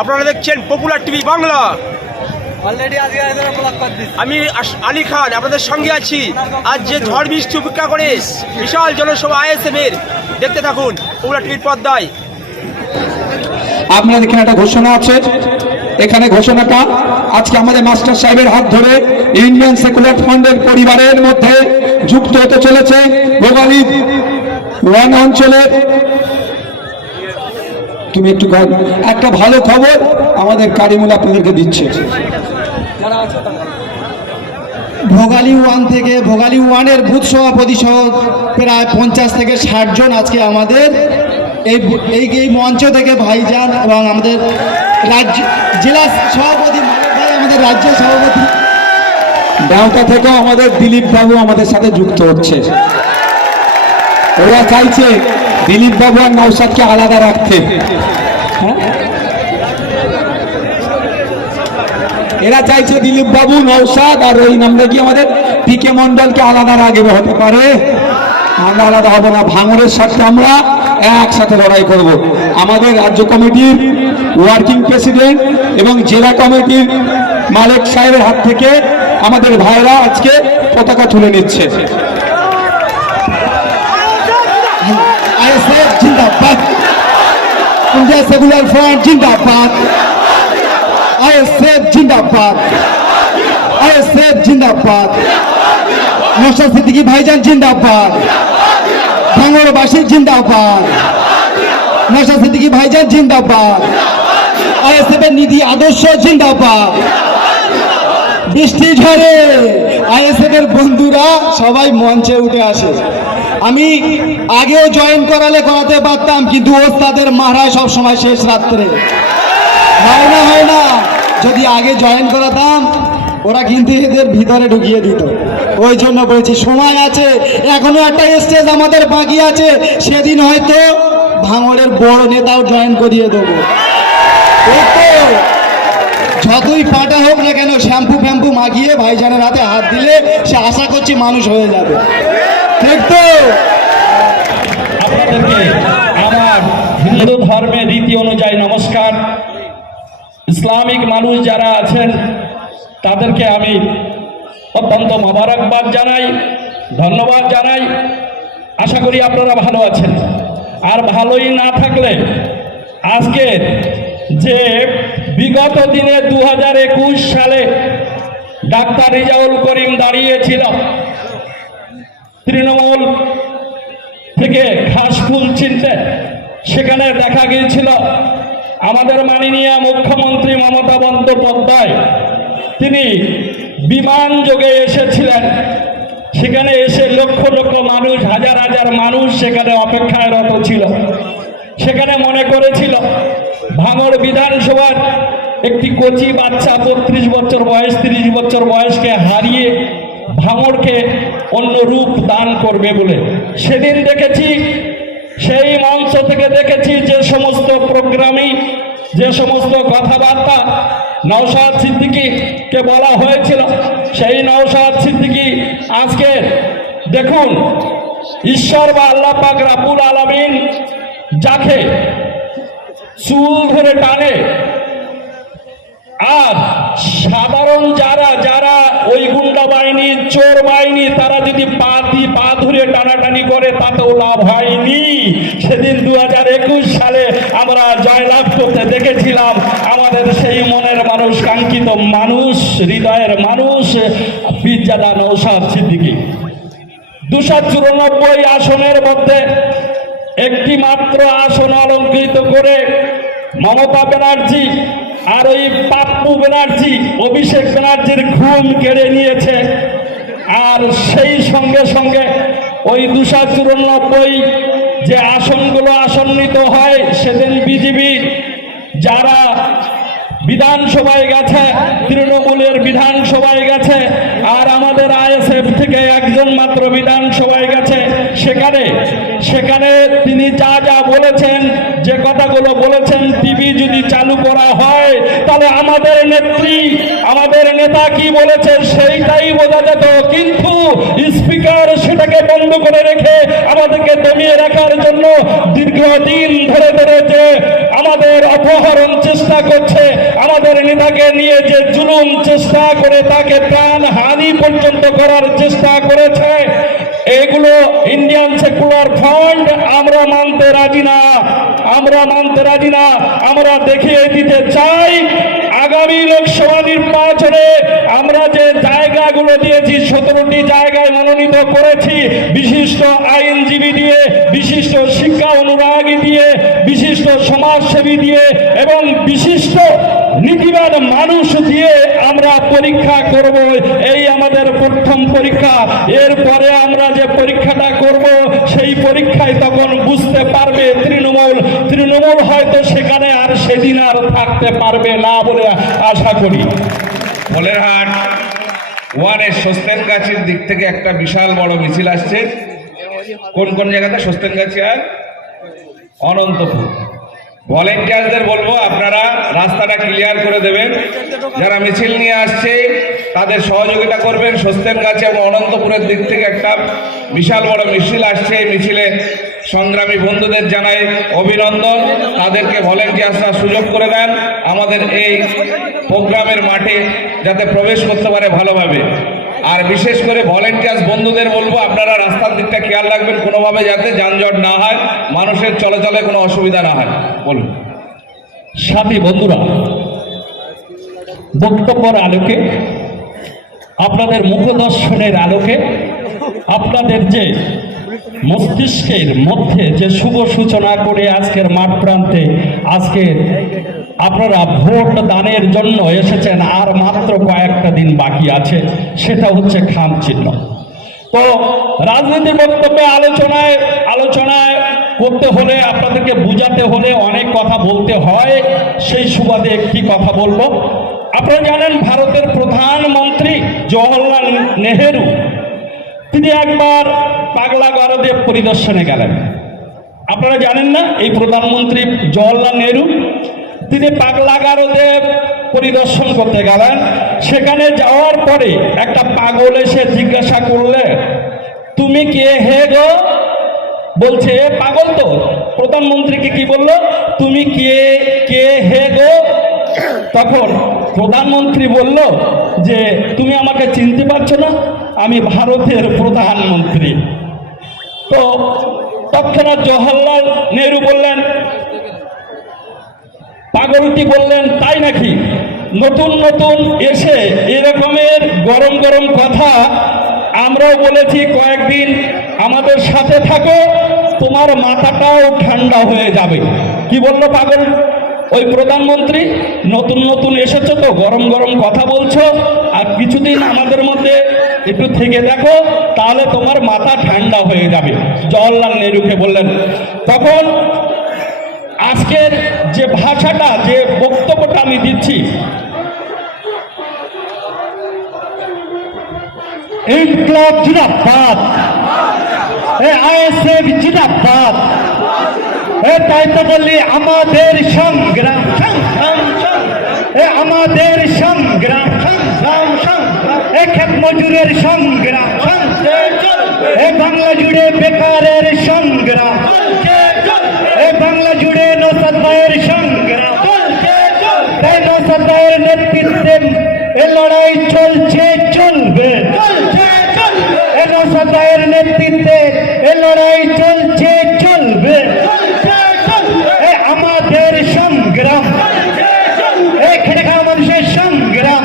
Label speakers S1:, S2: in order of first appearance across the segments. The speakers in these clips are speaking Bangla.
S1: আপনারা দেখছেন পপুলার টিভি বাংলা। আমি আলী খান আপনাদের সঙ্গে আছি। আজ যে ঝড় বৃষ্টি উপেক্ষা করে বিশাল জনসভা আইএসএফ এর। দেখতে থাকুন পপুলার টিভির পর্দায়।
S2: আপনাদের এখানে একটা ঘোষণা আছে। এখানে ঘোষণাটা আজকে আমাদের মাস্টার সাহেবের হাত ধরে ইন্ডিয়ান সেকুলার ফান্ডের পরিবারের মধ্যে যুক্ত হতে চলেছে। ভোগালী ওয়ান অঞ্চলের তুমি একটু একটা ভালো খবর আমাদের কারিমুল আপনাদেরকে দিচ্ছে।
S3: ভোগালী ওয়ান থেকে ভোগালী ওয়ানের বুথ সভাপতি সহ প্রায় পঞ্চাশ থেকে ষাট জন আজকে আমাদের এই এই এই মঞ্চ থেকে ভাইজান এবং আমাদের রাজ্য জেলা সভাপতি ভাই আমাদের রাজ্য সভাপতি।
S2: ডাউটা থেকেও আমাদের দিলীপ বাবু আমাদের সাথে যুক্ত হচ্ছে। ওরা চাইছে দিলীপ বাবু আর নৌসাদকে আলাদা রাখতে। হ্যাঁ? এরা চাইছে দিলীপ বাবু, নৌসাদ আর ওই নামটা কি আমাদের পিকে মন্ডলকে আলাদা রাখবে? হতে পারে। আমরা আলাদা হব না ভাঙরের সাথে আমরা একসাথে লড়াই করব। আমাদের রাজ্য কমিটির ওয়ার্কিং প্রেসিডেন্ট এবং জেলা কমিটির মালিক সাহেবের হাত থেকে আমাদের ভাইরা আজকে পতাকা তুলে নিচ্ছে।
S3: জিন্দাবাদ ইন্ডিয়া সেকুলার ফ্রন্ট জিন্দাবাদ আইএসএফ জিন্দাবাদ আইএসএফ জিন্দাবাদ নশা সিদ্দিকী ভাইজান জিন্দাবাদ ভাঙড়বাসী জিন্দাবাদ নশা সিদ্দিকী ভাইজান জিন্দাবাদ আইএসএফ এর নীতি আদর্শ জিন্দাবাদ বৃষ্টি ঝড়ে আইএসএফ এর বন্ধুরা সবাই মঞ্চে উঠে আসে। আমি আগেও জয়েন করালে করাতে পারতাম, কিন্তু ওস্তাদের মারায় সব সময় শেষ রাত্রে। হয় না হয় না। যদি আগে জয়েন করাতাম, ওরা কিন্তু এদের ভিতরে ঢুকিয়ে দিত। ওই জন্য বলছি, সময় আছে। এখনও একটা স্টেজ আমাদের বাকি আছে। সেদিন হয়তো ভাঙড়ের বড় নেতাও জয়েন করিয়ে দেবো। যতই পাটা হোক না কেন, শ্যাম্পু ফ্যাম্পু মাখিয়ে ভাইজানের হাতে হাত দিলে সে আশা করছি মানুষ হয়ে যাবে। ঠিক তো
S4: আমার হিন্দু ধর্মের রীতি অনুযায়ী নমস্কার। ইসলামিক মানুষ যারা আছেন, তাদেরকে আমি অত্যন্ত মোবারকবাদ জানাই, ধন্যবাদ জানাই। আশা করি আপনারা ভালো আছেন। আর ভালোই না থাকলে আজকে যে বিগত দিনে দু হাজার একুশ সালে ডাক্তার রিজাউল করিম দাঁড়িয়েছিল তৃণমূল থেকে ঘাস ফুল চিনতে সেখানে দেখা গিয়েছিল আমাদের মাননীয় মুখ্যমন্ত্রী মমতা বন্দ্যোপাধ্যায়। তিনি বিমান যোগে এসেছিলেন। সেখানে এসে লক্ষ লক্ষ মানুষ, হাজার হাজার মানুষ সেখানে অপেক্ষায় রত ছিল। সেখানে মনে করেছিল, ভাঙড় বিধানসভার একটি কচি বাচ্চা বত্রিশ বছর বয়স, তিরিশ বছর বয়সকে হারিয়ে ভাঙড়কে অন্য রূপ দান করবে বলে। সেদিন দেখেছি, সেই মঞ্চ থেকে দেখেছি যে সমস্ত প্রোগ্রামই যে সমস্ত কথাবার্তা নওশাদ সিদ্দিকিকে বলা হয়েছিল। সেই নওশাদ সিদ্দিকি আজকে দেখুন, ঈশ্বর বা আল্লাহ পাক রাবুল আলামিন যাকে চুল ধরে টানে আর সাধারণ যারা যারা ওই গুন্ডা বাহিনী, চোর বাহিনী, তারা যদি পা দিয়ে পা ধরে টানাটানি করে, তাতেও লাভ হয়নি। সেদিন দু হাজার একুশ সালে আমরা জয়লাভ করতে দেখেছিলাম, আমাদের সেই মনের মানুষ, কাঙ্ক্ষিত মানুষ, হৃদয়ের মানুষ পিজ্জাদা নৌসাদ সিদ্দিকী। দুশো চুরানব্বই আসনের মধ্যে একটি মাত্র আসন অলঙ্কৃত করে মমতা ব্যানার্জি আর ওই পাপ্পু ব্যানার্জি, অভিষেক ব্যানার্জির ঘুম কেড়ে নিয়েছে। আর সেই সঙ্গে সঙ্গে ওই দুশো চুরানব্বই যে আসনগুলো আসন্নিত হয়, সেদিন বিজেপি যারা বিধানসভায় গেছে, তৃণমূলের বিধানসভায় গেছে, আর আমাদের আইএসএফ থেকে একজন মাত্র বিধানসভায় গেছে সেখানে সেখানে তিনি যা যা বলেছেন, যে কথাগুলো বলেছেন, টিভি যদি চালু করা হয়, তাহলে আমাদের নেত্রী, আমাদের নেতা কি বলেছে সেইটাই বোঝা যেত। কিন্তু স্পিকার সেটাকে বন্ধ করে রেখে আমাদেরকে দমিয়ে রাখার জন্য দীর্ঘদিন ধরে ধরে যে আমাদের অপহরণ চেষ্টা করছে, আমাদের নেতাকে নিয়ে যে জুলুম চেষ্টা করে তাকে প্রাণ হানি পর্যন্ত করার চেষ্টা করেছে এগুলো ইন্ডিয়ান সেকুলার ফান্ড আমরা মানতে রাজি না, আমরা মানতে রাজি না, আমরা দেখিয়ে দিতে চাই আগামী লোকসভা নির্বাচনে আমরা যে জায়গাগুলো দিয়েছি, সতেরোটি জায়গায় মনোনীত করেছি, বিশিষ্ট আইনজীবী দিয়ে, বিশিষ্ট শিক্ষা অনুরাগী দিয়ে, বিশিষ্ট সমাজসেবী দিয়ে এবং বিশিষ্ট নীতিবান মানুষ দিয়ে আমরা পরীক্ষা করব। এই আমাদের প্রথম পরীক্ষা। এরপরে আমরা যে পরীক্ষাটা করব, সেই পরীক্ষায় তখন বুঝতে পারবে তৃণমূল। তৃণমূল হয়তো সেখানে আর সেদিন আর থাকতে পারবে না বলে আশা করি।
S5: ফলেরহাট ওয়ানের সস্তেন গাছের দিক থেকে একটা বিশাল বড় মিছিল আসছে। কোন কোন জায়গাতে? সস্তেন গাছি আর অনন্তপুর। ভলেন্টিয়ারদের বলব, আপনারা রাস্তাটা ক্লিয়ার করে দেবেন। যারা মিছিল নিয়ে আসছে, তাদের সহযোগিতা করবেন। সস্তেন গাছে এবং অনন্তপুরের দিক থেকে একটা বিশাল বড় মিছিল আসছে এই মিছিলে। সংগ্রামী বন্ধুদের জানাই অভিনন্দন। তাদেরকে ভলেন্টিয়ার্সরা সুযোগ করে দেন। আমাদের এই প্রোগ্রামের মাঠে যাতে প্রবেশ করতে পারে ভালোভাবে। আর বিশেষ করে ভলেন্টিয়ার্স বন্ধুদের বলব, আপনারা রাস্তার দিকটা খেয়াল রাখবেন, কোনোভাবে যাতে যানজট না হয়, মানুষের চলাচলে কোনো অসুবিধা না হয়। বলুন।
S4: সাথী বন্ধুরা, বক্তব্যের আলোকে আপনাদের মুখদর্শনের আলোকে আপনাদের যে মস্তিষ্কের মধ্যে যে শুভ সূচনা করে আজকের মাঠ প্রান্তে, আজকে আপনারা ভোট দানের জন্য এসেছেন, আর মাত্র কয়েকটা দিন বাকি আছে, সেটা হচ্ছে খাম চিহ্ন। তো রাজনীতির বক্তব্যে আলোচনায় আলোচনায় করতে হলে, আপনাদেরকে বুঝাতে হলে অনেক কথা বলতে হয়, সেই সুবাদে একটি কথা বলব? আপনারা জানেন ভারতের প্রধানমন্ত্রী জওহরলাল নেহেরু, তিনি একবার পাগলা গারদে পরিদর্শনে গেলেন। আপনারা জানেন না, এই প্রধানমন্ত্রী জওহরলাল নেহরু, তিনি পাগলা গারদে পরিদর্শন করতে গেলেন। সেখানে যাওয়ার পরে একটা পাগল এসে জিজ্ঞাসা করলে, তুমি কে হে গো? বলছে পাগল তো। প্রধানমন্ত্রীকে কি বলল? তুমি কে কে হে তখন প্রধানমন্ত্রী বলল যে, তুমি আমাকে চিনতে পারছ না, আমি ভারতের প্রধানমন্ত্রী। তো তৎক্ষণাৎ জওহরলাল নেহরু বললেন, পাগলটি বললেন, তাই নাকি? নতুন নতুন এসে এরকমের গরম গরম কথা আমরাও বলেছি, কয়েকদিন আমাদের সাথে থাকো, তোমার মাথাটাও ঠান্ডা হয়ে যাবে। কি বলল পাগল? ওই প্রধানমন্ত্রী, নতুন নতুন এসেছ তো, গরম গরম কথা বলছো, আর কিছুদিন আমাদের মধ্যে একটু থেকে দেখো, তাহলে তোমার মাথা ঠান্ডা হয়ে যাবে। জওয়াহরলাল নেহরুকে বললেন, তখন আজকের যে ভাষাটা, যে বক্তব্যটা আমি দিচ্ছি,
S6: ইনকলাব জিন্দাবাদ। এ আইএসএফ জিন্দাবাদ। তাই তো বলি আমাদের সংগ্রাম। আমাদের সংগ্রাম খেত মজুরের সংগ্রাম বাংলা জুড়ে বেকারের সংগ্রাম এ বাংলা জুড়ে নসাদ ভাইয়ের সংগ্রাম তাই নসাদ ভাইয়ের নেতৃত্বে এ লড়াই চলছে চলবে এ নসাদ ভাইয়ের নেতৃত্বে এ লড়াই চলছে চলবে এ আমাদের সংগ্রাম এ খেটে খাওয়া মানুষের সংগ্রাম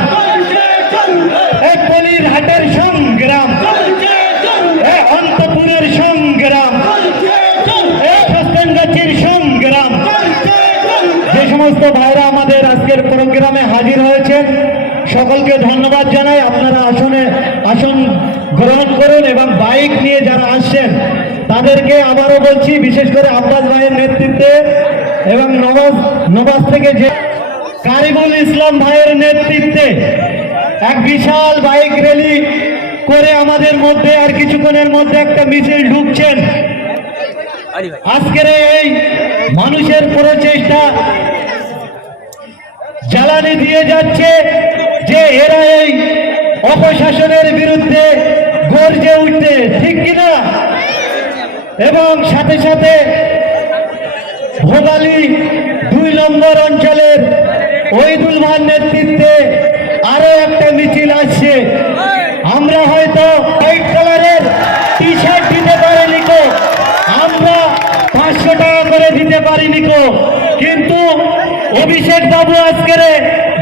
S6: এ পলির হাটের সংগ্রাম এ অন্তপুরের সংগ্রাম এ সস্তেনগাছির সংগ্রাম যে সমস্ত ভাইরা আমাদের আজকের প্রোগ্রামে হাজির হয়েছেন। সকলকে ধন্যবাদ জানাই। আপনারা আসনে আসন গ্রহণ করুন এবং বাইক নিয়ে যারা আসছেন, তাদেরকে আবারও বলছি, বিশেষ করে আব্বাস ভাইয়ের নেতৃত্বে এবং নবাজ নবাজ থেকে যে কারিমুল ইসলাম ভাইয়ের নেতৃত্বে এক বিশাল বাইক র্যালি করে আমাদের মধ্যে আর কিছুক্ষণের মধ্যে একটা মিছিল ঢুকছেন। আজকের এই মানুষের প্রচেষ্টা জ্বালানি দিয়ে যাচ্ছে যে এরা এই অপশাসনের বিরুদ্ধে গর্জে উঠতে, ঠিক কিনা? এবং সাথে সাথে ভোগালী দুই নম্বর অঞ্চলের ওইদুল ভার নেতৃত্বে আরও একটা মিছিল আসছে। আমরা হয়তো হোয়াইট কালারের টি শার্ট দিতে পারিনি কো। আমরা পাঁচশো টাকা করে দিতে পারিনি কো। কিন্তু অভিষেক বাবু আজকের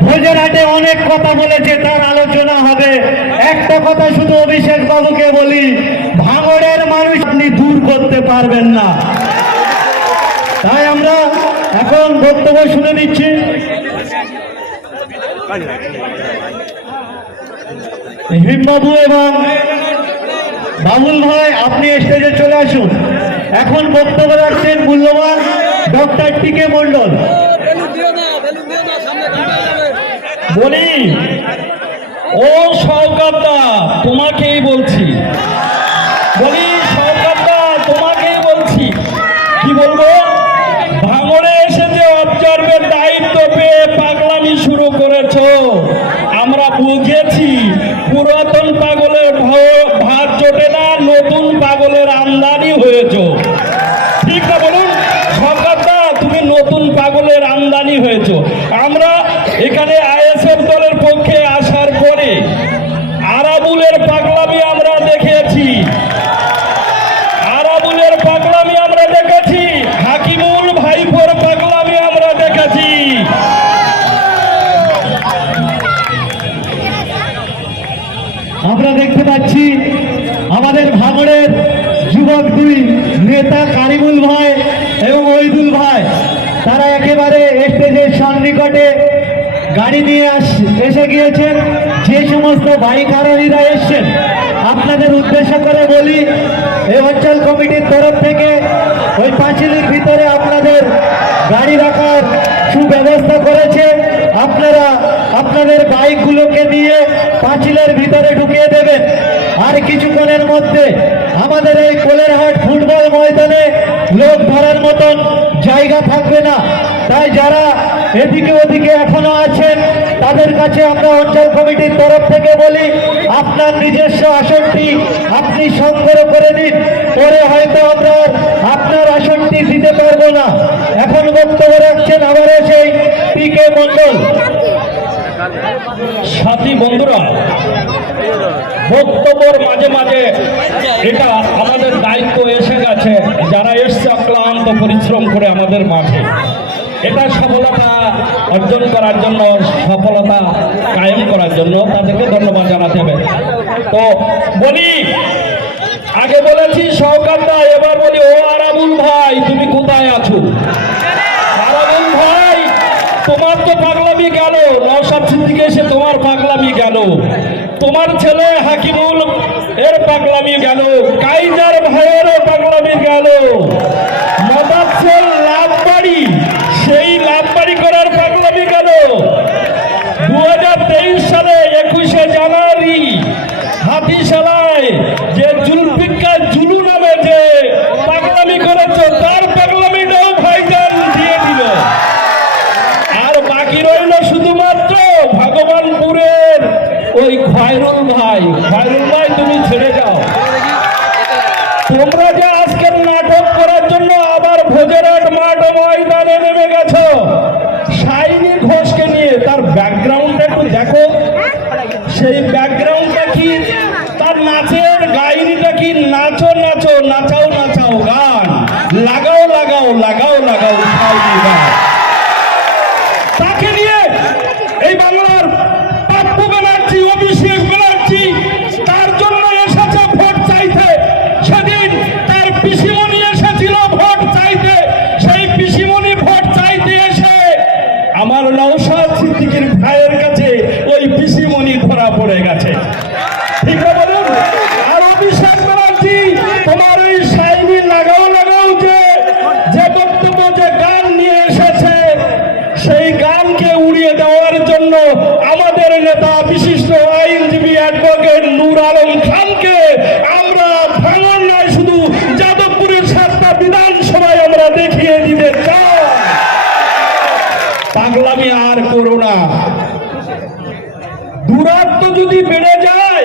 S6: ভোজেরহাটে অনেক কথা বলেছে, তার আলোচনা হবে। একটা কথা শুধু অভিষেক বাবুকে বলি, ভাঙড়ের মানুষ আপনি দূর করতে পারবেন না। তাই আমরা এখন বক্তব্য শুনে নিচ্ছি। হিমবাবু এবং বাবুল ভাই, আপনি স্টেজে চলে আসুন। এখন বক্তব্য রাখছেন মূল্যবান ডক্টর টিকে মন্ডল
S4: বলি ও সৌকাতদা তোমাকেই বলছি। বলি সৌকাতদা তোমাকেই বলছি। কি বলব ভাঙড়ে এসে যে অবজার্ভের দায়িত্ব পেয়ে পাগলামি শুরু করেছ আমরা বুঝেছি পুরাতন পাগলের ভ- ভাত জোটে না নতুন পাগলের আমদানি হয়েছো ঠিক না বলুন সরকারদা তুমি নতুন পাগলের আমদানি হয়েছো আমরা এখানে আইএসএফ দলের পক্ষে আসার পরে আরাবুলের পাগলামি আমরা দেখেছি আরাবুলের পাগলামি আমরা দেখেছি হাকিমুল ভাইপোর পাগলামি আমরা দেখেছি
S6: আমরা দেখতে পাচ্ছি আমাদের ভাঙড়ের যুবক দুই, নেতা কারিমুল ভাই এবং ওইদুল ভাই, তারা একেবারে স্টেজের সন্নিকটে গাড়ি নিয়ে এসে গিয়েছেন। যে সমস্ত বাইক আরোহীরা এসছেন, আপনাদের উদ্দেশ্য করে বলি এই অঞ্চল কমিটির তরফ থেকে ওই পাঁচিলের ভিতরে আপনাদের গাড়ি রাখার সুব্যবস্থা করেছে। আপনারা, আপনাদের বাইকগুলোকে নিয়ে পাঁচিলের ভিতরে ঢুকিয়ে দেবেন। আর কিছুক্ষণের মধ্যে আমাদের এই কোলেরহাট ফুটবল ময়দানে লোক ধরার মতন জায়গা থাকবে না। তাই যারা এদিকে ওদিকে এখনও আছেন তাদের কাছে আমরা অঞ্চল কমিটির তরফ থেকে বলি আপনার নিজস্ব আসনটি আপনি সংগ্রহ করে দিন পরে হয়তো আমরা আপনার আসনটি দিতে পারব না। এখন বক্তব্য রাখছেন আবারও সেই পি কে মন্ডল
S4: সাথী বন্ধুরা বক্তব্যর মাঝে মাঝে এটা আমাদের দায়িত্ব এসে গেছে, যারা এসছে অক্লান্ত পরিশ্রম করে আমাদের মাঠে এটা সফলতা অর্জন করার জন্য, সফলতা কায়েম করার জন্য তাদেরকে ধন্যবাদ জানাতে হবে। তো বলি, আগে বলেছি সহকারদা এবার বলি, ও আরাবুল ভাই, তুমি কোথায় আছো? আরাবুল ভাই, তোমার তো পাগলামি গেল, নওশাদ সিদ্দিকে এসে তোমার ছেলে হাকিমুল এর পাগলামি গেল। কাইজার ভাইয়েরও পাগলামি গেল মদাসের লাভ বাড়ি সেই লাভ বাড়ি করার পাগলামি গেল দু হাজার তেইশ সালে একুশে জানুয়ারি হাতিশালায় যে জুলফিকার জুলু নামে যে পাগলামি করেছে তার পাগলামিটাও ভাইজান দিয়ে দিল আর বাকি রইল শুধুমাত্র ভগবানপুরের ওই খয়রুল ভাই খয়রুল ভাই তুমি ছেড়ে যাও তোমরা যে আজকের নাটক করার জন্য আবার ভোজেরহাট মাঠ ময়দানে নেমে গেছো সাইনি ঘোষকে নিয়ে তার ব্যাকগ্রাউন্ডটা একটু দেখো সেই ব্যাকগ্রাউন্ডটা কি? তার নাচের গাইনিটা কি? নাচো নাচো নাচাও নাচাও গান লাগাও লাগাও লাগাও লাগাও সাইনি গান তাকে নিয়ে এই বাংলার পাপ্প ব্যানার্জি অভিষেক ব্যানার্জি তার জন্য এসেছে ভোট চাইতে সেদিন তার পিসিমণি এসেছিল ভোট চাইতে সেই পিসিমণি ভোট চাইতে এসে আমার নৌসাদ সিদ্দিকির ভাইয়ের কাছে ওই পিসিমণি ধরা পড়ে গেছে ঠিক না বলুন আর অভিষেক ব্যানার্জি তোমার ওই সাইনি লাগাও লাগাও যে যে বক্তব্য যে গান নিয়ে এসেছে সেই গানকে উড়িয়ে দেওয়ার জন্য আমাদের নেতা বিশিষ্ট আইনজীবী অ্যাডভোকেট নূর আলম খানকে আমরা ভাঙন নয় শুধু যাদবপুরের সাতটা বিধানসভায় আমরা দেখিয়ে দিতে চাই পাগলামি আর করো না দূরত্ব যদি বেড়ে যায়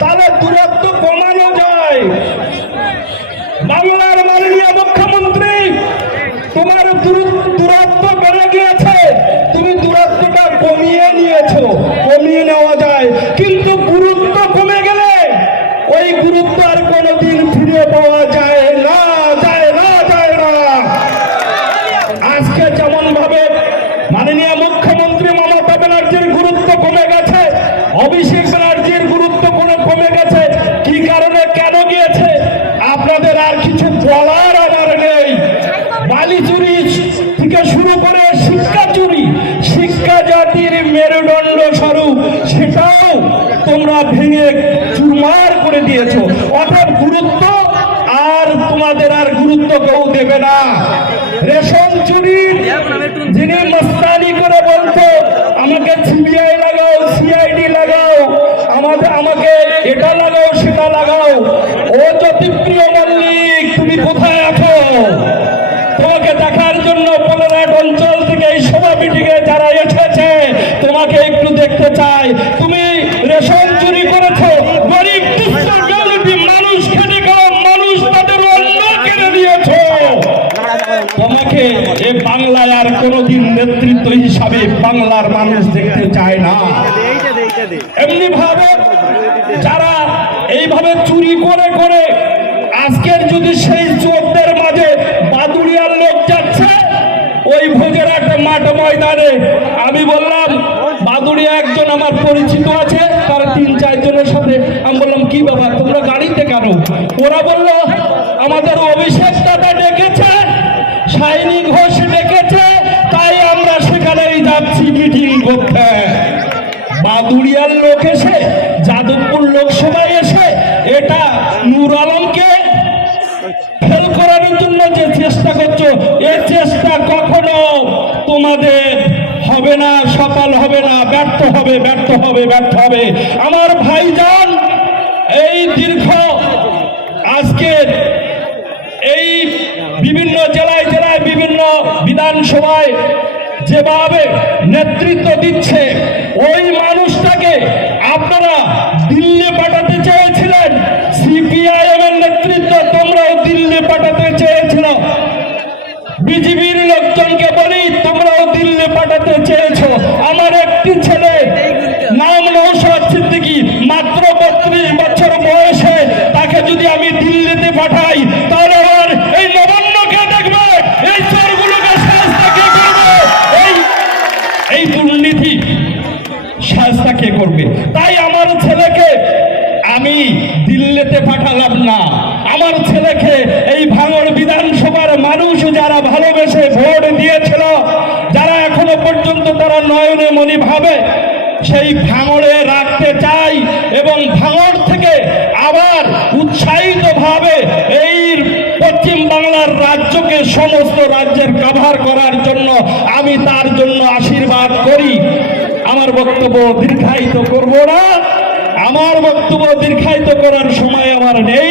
S4: তাহলে দূরত্ব কমানো যায় বাংলার মাননীয় মুখ্যমন্ত্রী তোমার দূর- দূরত্ব মাননীয় মুখ্যমন্ত্রী মমতা ব্যানার্জির গুরুত্ব কমে গেছে অভিষেক ব্যানার্জির গুরুত্ব কোনো কমে গেছে কি কারণে কেন গিয়েছে আপনাদের আর কিছু বলার আমার নেই বালি চুরি থেকে শুরু করে শিক্ষা চুরি শিক্ষা জাতির মেরুদণ্ড স্বরূপ, সেটাও তোমরা ভেঙে চুরমার করে দিয়েছ। অর্থাৎ গুরুত্ব আর তোমাদের আর গুরুত্ব কেউ দেবে না। রেশন চুরির যিনি মস্তানি করে বলতো, আমাকে সিবিআই লাগাও, সিআইডি লাগাও, আমাদের, আমাকে এটা লাগাও, সেটা লাগাও ও জ্যোতিপ্রিয় মল্লিক তুমি কোথায় আছো তোমাকে দেখার জন্য পনেরোট অঞ্চল থেকে এই সভা মিটিংয়ে যারা এসেছে তোমাকে একটু দেখতে চাই তুমি রেশন চুরি করেছ গরিব দুঃস্থ গরিব মানুষ খেটে খাওয়া মানুষ তাদের অন্ন কেড়ে দিয়েছ তোমাকে এ বাংলায় আর কোনোদিন নেতৃত্ব হিসাবে বাংলার মানুষ দেখতে চায় না। এমনি ভাবে যারা এইভাবে চুরি করে করে আজকের যদি সেই চোরদের মাঝে বাদুড়িয়ার লোক যাচ্ছে, ওই ভোজের একটা মাঠ ময়দানে, আমি বললাম, বাদুড়িয়া একজন আমার পরিচিত আছে, তার তিন চারজনের সাথে। আমি বললাম, কি বাবা তোমরা গাড়িতে কেন? ওরা বলল, আমাদের অভিষেক সাইনি ঘোষ ডেকেছে, তাই আমরা সেখানেই যাচ্ছি মিটিং করতে বাদুড়িয়ার লোক এসে, যাদবপুর লোকসভায় এসে, এটা নূর আলমকে ফেল করানোর জন্য যে চেষ্টা করছ, এ চেষ্টা কখনো তোমাদের হবে না, সফল হবে না, ব্যর্থ হবে ব্যর্থ হবে ব্যর্থ হবে। আমার ভাইজান, এই দীর্ঘ আজকের বিধানসভায় যেভাবে নেতৃত্ব দিচ্ছে, ওই মানুষটাকে আপনারা দিল্লি পাঠাতে চেয়েছিলেন। সিপিআইএম এর নেতৃত্ব তোমরাও দিল্লি পাঠাতে চেয়েছিল। বিজেপির লোকজনকে বলি, তোমরাও দিল্লি পাঠাতে চেয়েছো। আমার একটি ছেলে নাম নৌসাদ সিদ্দিকি, মাত্র বত্রিশ বছর বয়সে, তাকে যদি আমি দিল্লিতে পাঠাই তাহলে করবে। তাই আমার ছেলেকে আমি দিল্লিতে পাঠালাম না। আমার ছেলেকে এই ভাঙড় বিধানসভার মানুষ যারা ভালোবেসে ভোট দিয়েছিল, যারা এখনও পর্যন্ত তারা নয়নে মনি ভাবে, সেই ভাঙড়ে রাখতে চাই এবং ভাঙড় থেকে আবার উৎসাহিত ভাবে এই পশ্চিম বাংলার রাজ্যকে সমস্ত রাজ্যের কাভার করার জন্য আমি তার জন্য আশীর্বাদ করি। আমার বক্তব্য দীর্ঘায়িত করব না। আমার বক্তব্য দীর্ঘায়িত করার সময় আমার নেই।